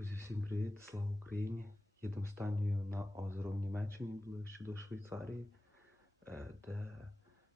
Друзі, всім привіт! Слава Україні! Їдемо з Танією на озеро в Німеччині, ближче до Швейцарії, е, де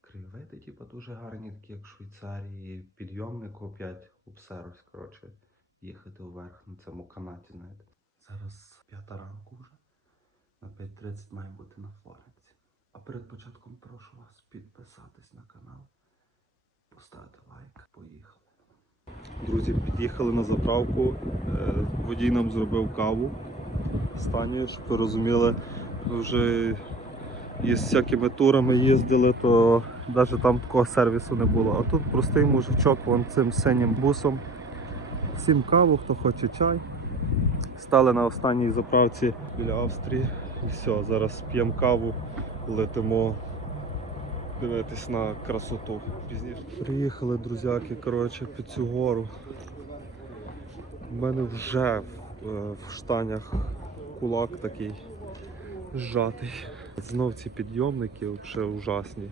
краєвиди типу, дуже гарні, такі як в Швейцарії. Підйомник опять обсервись, коротше, їхати вверх на цьому канаті, знаєте. Зараз п'ята ранку вже. На 5.30 має бути на Флоренці. А перед початком прошу вас підписатись на канал, поставити лайк. Поїхали. Друзі, під'їхали на заправку. Е, Водій нам зробив каву. Станію, щоб ви розуміли, ми вже із всякими турами їздили, то навіть там такого сервісу не було. А тут простий мужичок вон цим синім бусом. Всім каву, хто хоче чай. Стали на останній заправці біля Австрії. І все, зараз п'ємо каву, летимо дивитись на красоту пізніше. Приїхали, друзяки, коротше, під цю гору. У мене вже е, в штанях кулак такий зжатий. Знов ці підйомники вже ужасні.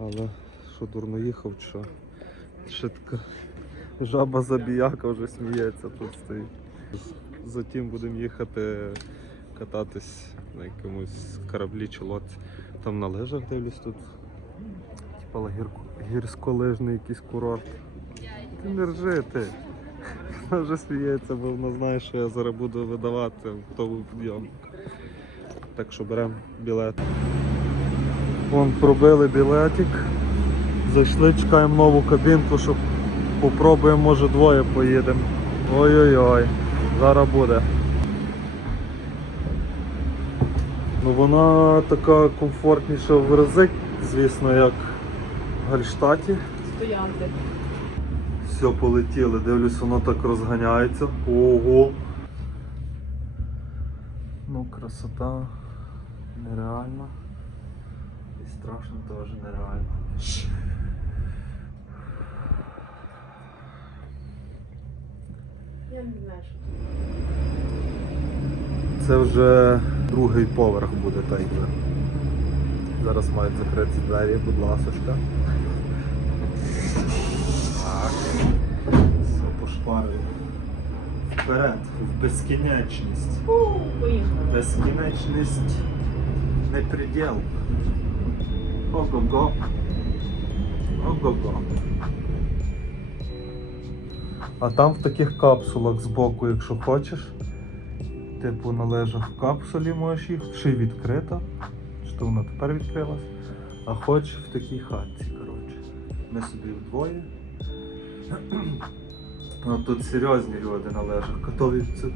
Але що дурно їхав, що ще така жаба забіяка вже сміється тут стоїть. Затім будемо їхати кататись на якомусь кораблі чи лодці. Там на лижах дивлюсь тут. Типа гір- гірськолижний якийсь курорт. Ти не ржи ти. Вона вже сміється, бо вона знає, що я зараз буду видавати в тому підйомнику. Так що беремо білет. Вон пробили білетик. Зайшли, чекаємо нову кабінку, щоб попробуємо, може двоє поїдемо. Ой-ой-ой, зараз буде. Ну вона така комфортніша в рази, звісно, як Гальштаті. стоянки. Все, полетіли, дивлюсь, воно так розганяється. Ого. Ну, красота нереальна. І страшно теж нереально. Я не знаю, що тут. Це вже другий поверх буде так вже. Зараз мають закриті двері, будь ласочка. Так. Все, пошпарили. Вперед, в безкінечність. Безкінечність не приділ. Ого-го. Ого-го. А там в таких капсулах збоку, якщо хочеш, типу на лежах в капсулі можеш їх, й відкрита. Що вона тепер відкрилась. А хочеш в такій хатці, коротше. Ми собі вдвоє. Ну тут серйозні люди на лежах, готові це.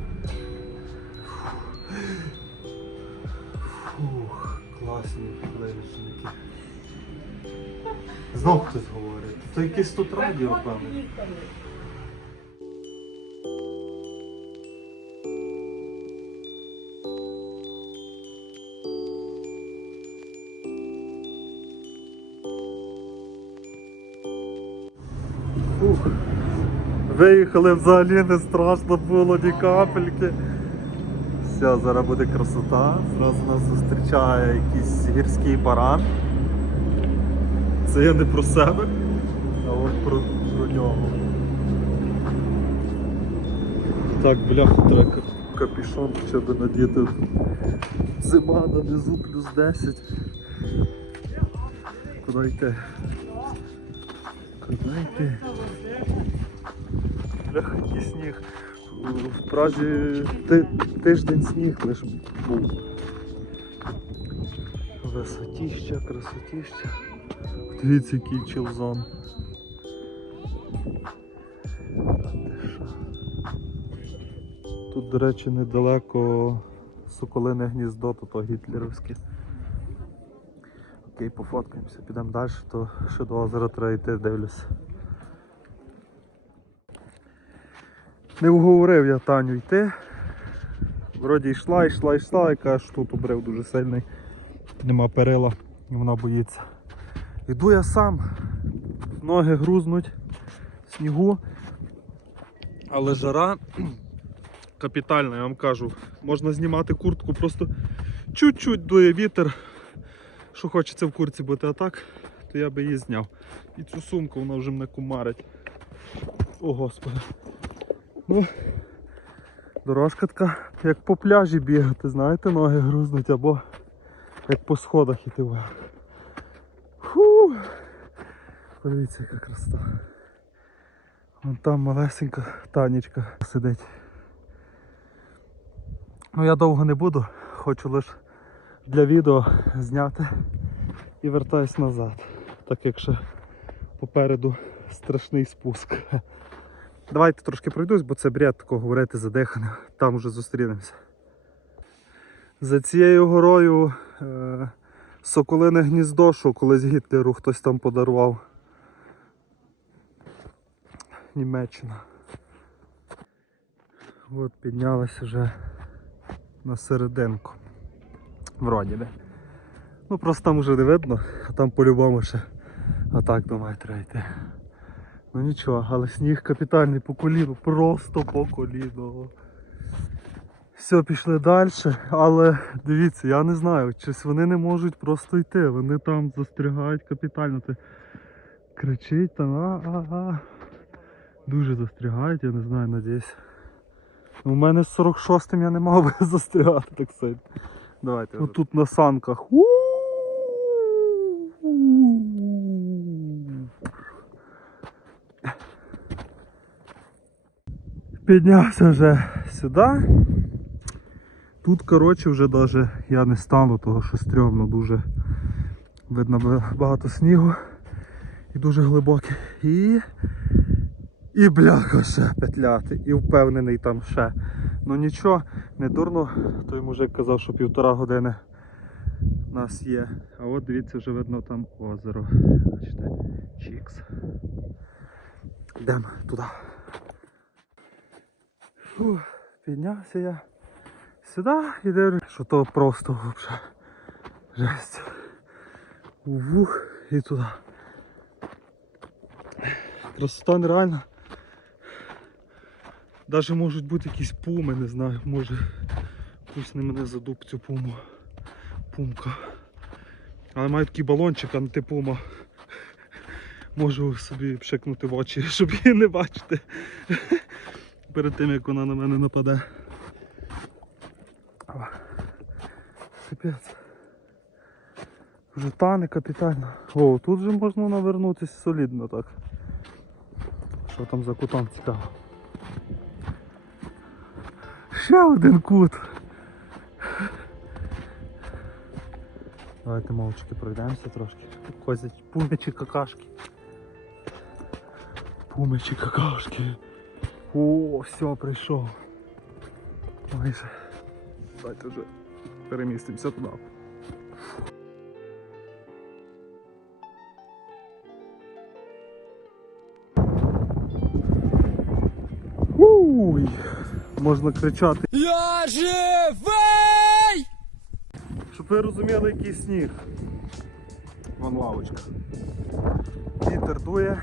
Фух, класні лежники. Знов хтось говорить. То якесь тут радіо, певно. Виїхали взагалі не страшно було ні капельки. Все, зараз буде красота. Зразу нас зустрічає якийсь гірський баран. Це я не про себе, а от про, про нього. Так, бляха, треба ка- капюшон хоча б надіти. Зима на плюс 10. Куди йти? Йти? Який сніг. В Празі тиждень сніг лише був. Висотіща, красотіща. Дивіться, який що? Тут, до речі, недалеко Соколине гніздо, то гітлерівське. Окей, пофоткаємося, підемо далі, то ще до озера треба йти, дивлюся. Не вговорив я Таню йти. Вроді йшла, йшла, йшла, і каже, що тут обрив дуже сильний. Нема перила, і вона боїться. Йду я сам, ноги грузнуть в снігу. Але жара капітальна, я вам кажу. Можна знімати куртку, просто чуть-чуть дує вітер. Що хочеться в курці бути, а так, то я би її зняв. І цю сумку вона вже мене кумарить. О господи. Ну, Дорожка така, як по пляжі бігати, знаєте, ноги грузнуть або як по сходах іти вверх. Фу. Подивіться, яка красота. Вон там малесенька танечка сидить. Ну я довго не буду, хочу лише для відео зняти і вертаюсь назад. Так як ще попереду страшний спуск. Давайте трошки пройдусь, бо це бред такого говорити задихано. Там вже зустрінемося. За цією горою е, Соколине гніздо, що колись Гітлеру хтось там подарував. Німеччина. От піднялися вже на серединку. Вроді би. Ну просто там вже не видно, а там по-любому ще отак думаю треба йти. Ну нічого, але сніг капітальний по коліну, просто по коліну. Все, пішли далі, але дивіться, я не знаю, щось вони не можуть просто йти, вони там застрягають капітально. Ти кричить там, а-а-а. Дуже застрягають, я не знаю, надіюсь. У мене з 46-м я не мав би застрягати так сильно. Давайте. Отут на санках. Піднявся вже сюди. Тут, коротше, вже даже я не стану, того що стрьомно дуже видно багато снігу і дуже глибокий. І. І бляха ще петляти, і впевнений там ще. Ну нічого, не дурно, той мужик казав, що півтора години нас є. А от дивіться, вже видно там озеро. Бачите, Чікс. Йдемо туди. Фу, піднявся я сюди і дивлюсь, що то просто взагалі жесть. Вух і туди. Красота нереальна. Даже можуть бути якісь пуми, не знаю, може пусть не мене задуб цю пуму. Пумка. Але маю такий балончик, а не ти. Можу собі пшикнути в очі, щоб її не бачити. Перед тим як вона на мене нападе. Капець. Вже тане капітально. О, тут же можна навернутися солідно так. Що там за кутом цікаво. Ще один кут. Давайте мовчки пройдемося трошки. Козять пумичі какашки. Пумичі какашки. О, все, прийшов. Майже. Давайте вже перемістимося туди. Можна кричати. Я живий! Щоб ви розуміли, який сніг. Вон лавочка. Вітер дує.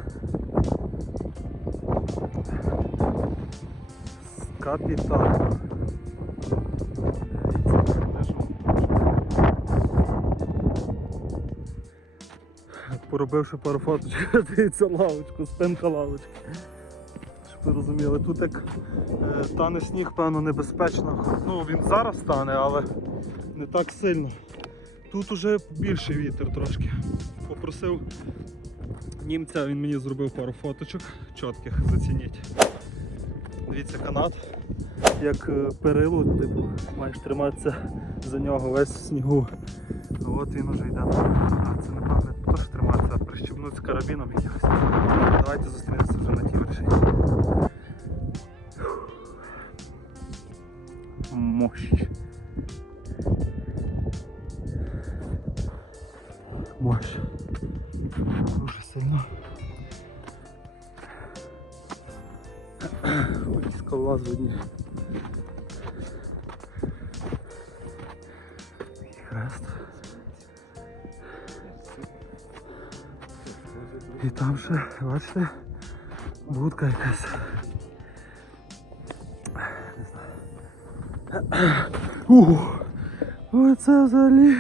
Капітально. Поробивши пару фоточок, дивіться лавочку, спинка лавочки. Ви тут як е, тане сніг, певно, небезпечно. Ну він зараз тане, але не так сильно. Тут уже більший вітер трошки. Попросив німця, він мені зробив пару фоточок чітких, зацініть. Дивіться канат, як е, перило, типу, маєш триматися за нього весь снігу. От він уже йде. А, це напевне теж триматися, а прищепнути з карабіном якимось. Давайте зустрінемося вже на тій вершині. Мощь. Мощь. Дуже сильно. Ой, скалолаз видні. І там ще, бачите, будка якась. Не. Ух, оце взагалі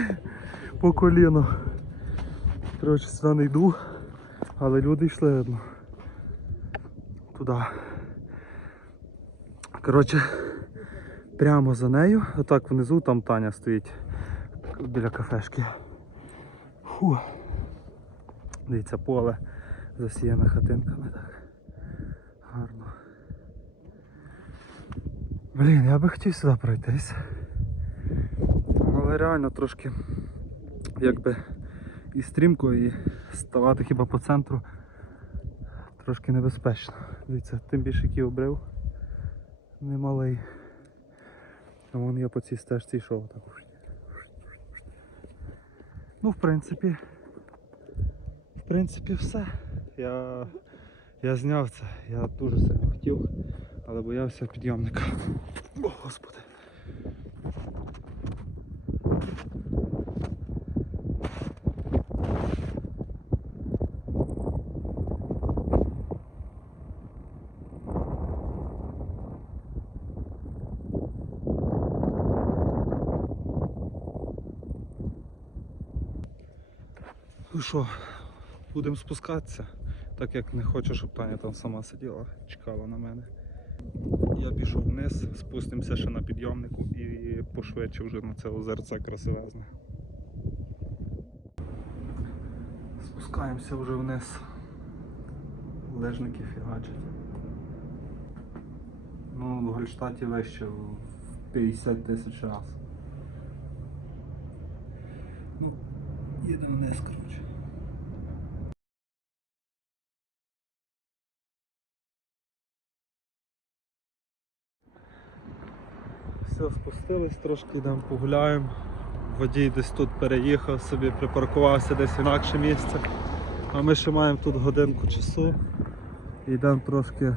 по коліно. Коротше, сюди не йду, але люди йшли видно. Туди. Коротше, прямо за нею, отак внизу там Таня стоїть біля кафешки. Фу. Дивіться, поле засіяне хатинками так. Гарно. Блін, я би хотів сюди пройтись. Але реально трошки якби і стрімко, і ставати хіба по центру трошки небезпечно. Дивіться, тим більше який обрив немалий. А вон я по цій стежці йшов так. Ну, в принципі, в принципі, все. Я, я зняв це. Я дуже сильно хотів, але боявся підйомника. О, господи. Ну що, будемо спускатися, так як не хочу, щоб Таня там сама сиділа, чекала на мене. Я пішов вниз, спустимося ще на підйомнику і пошвидше вже на це озерце красивезне. Спускаємося вже вниз. Лежники фігачать. Ну, в Гольштаті вище в 50 тисяч раз. Ну, їдемо вниз, коротше. Все, спустились, трошки йдемо погуляємо. Водій десь тут переїхав собі, припаркувався десь в інакше місце. А ми ще маємо тут годинку часу. Йдемо трошки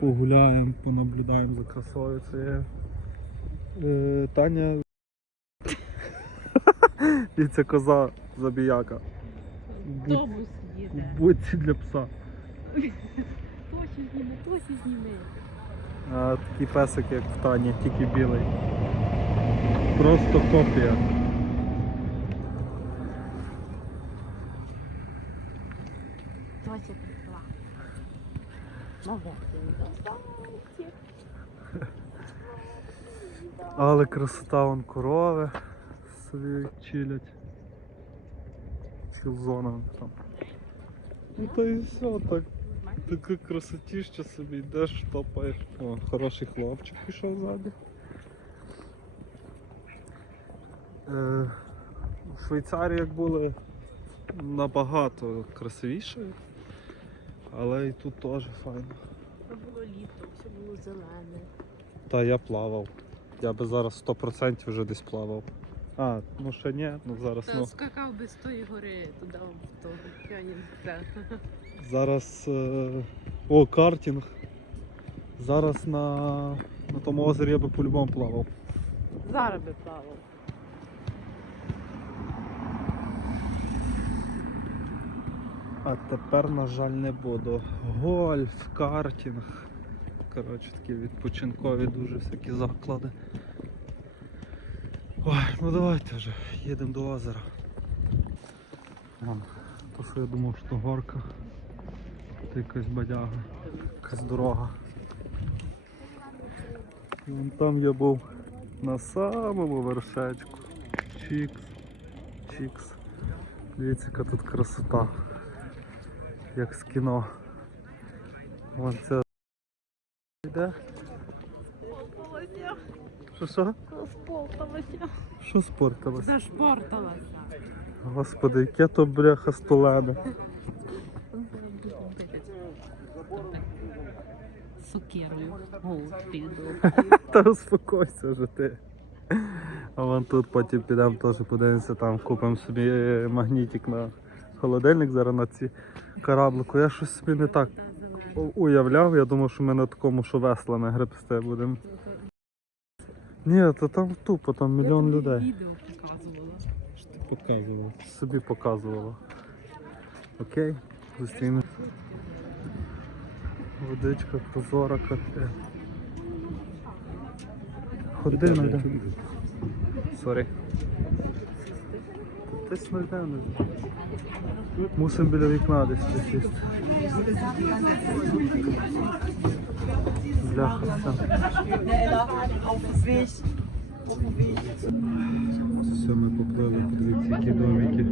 погуляємо, понаблюдаємо за красою цією. Е, Таня. І ця коза забіяка. Автобус їде. будці для пса. Тосі зніми, тосі зніми. Такий песик, як в Тані, тільки білий. Просто копія. Тося прийшла. Але красота вон корови собі чилять. Чілзона вон там. Ну та і все, так. Така красотіща собі йдеш, топаєш. О, хороший хлопчик пішов ззаді. Е, в Швейцарії як були набагато красивіше, але і тут теж файно. Це було літо, все було зелене. Та я плавав. Я би зараз 100% вже десь плавав. А, ну ще ні, ну зараз Та ну. скакав би з тої гори туди в того піанінця. Зараз. Е... О, картинг. Зараз на, на тому озері я би по-любому плавав. Зараз би плавав. А тепер, на жаль, не буду. Гольф, картинг. Коротше, такі відпочинкові дуже всякі заклади. Ой, ну давайте вже, їдемо до озера. Вон, То, що я думав, що горка. Це якась бадяга, якась дорога. І Вон там я був на самому вершечку. Чікс, чікс. Дивіться, яка тут красота як з кіно. Вон це йде. Що що? Сполталася. Що? Зашпорталася. Господи, яке то бляха столене. Сукерою. Та успокойся вже ти. А вон тут потім підемо теж подивимося, там купимо собі магнітик на холодильник зараз на ці кораблику. Я щось собі не так уявляв, я думав, що ми на такому, що веслами гребсти будемо. Ні, то там тупо, там мільйон людей. Відео показувала. Що ти показувала? Собі показувала. Окей, зустрінемось. Водичка прозора, капець. Ходи найде. Сорі. Та Десь найде, не знаю. Мусимо біля вікна десь присісти. Бляха, все. Все, ми поплили, подивіться, які домики.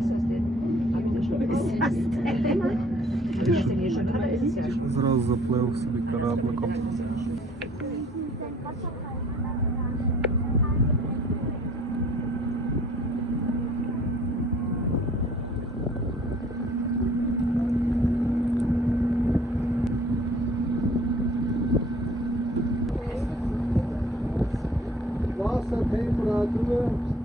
Зразу заплив собі корабликом. Сильно,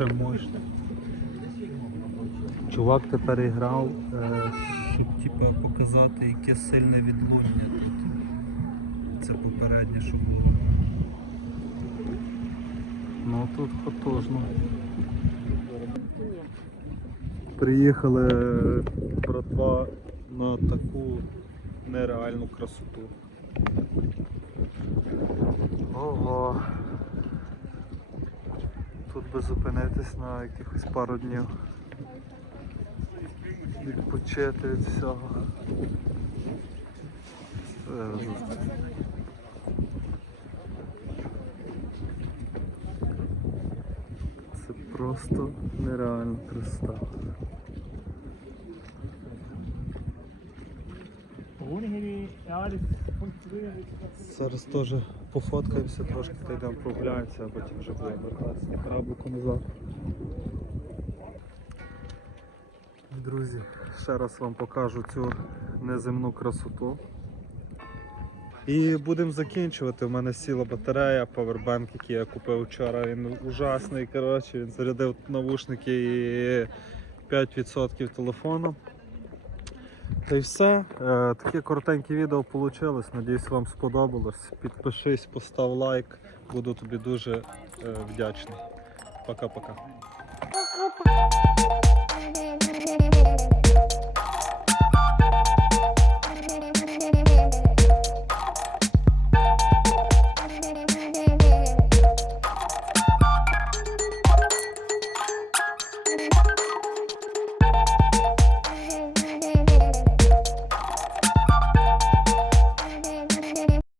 Ще мощно. Чувак тепер грав, е, щоб типа, показати, яке сильне відлуння тут. Це попереднє, що було. Ну тут потужно. Приїхали братва на таку нереальну красоту. Ого. Тут би зупинитись на якихось пару днів. Відпочити від всього. Це просто нереально красота. Зараз теж пофоткаємося, трошки та йдемо прогуляємося, а потім вже будемо вертатися на кораблику назад. Друзі, ще раз вам покажу цю неземну красоту. І будемо закінчувати. У мене сіла батарея, павербанк, який я купив вчора. Він ужасний. Коротше, він зарядив навушники і 5% телефону. Та й все. Е, таке коротеньке відео вийшло. Надіюсь, вам сподобалось. Підпишись, постав лайк. Буду тобі дуже е, вдячний. Пока-пока.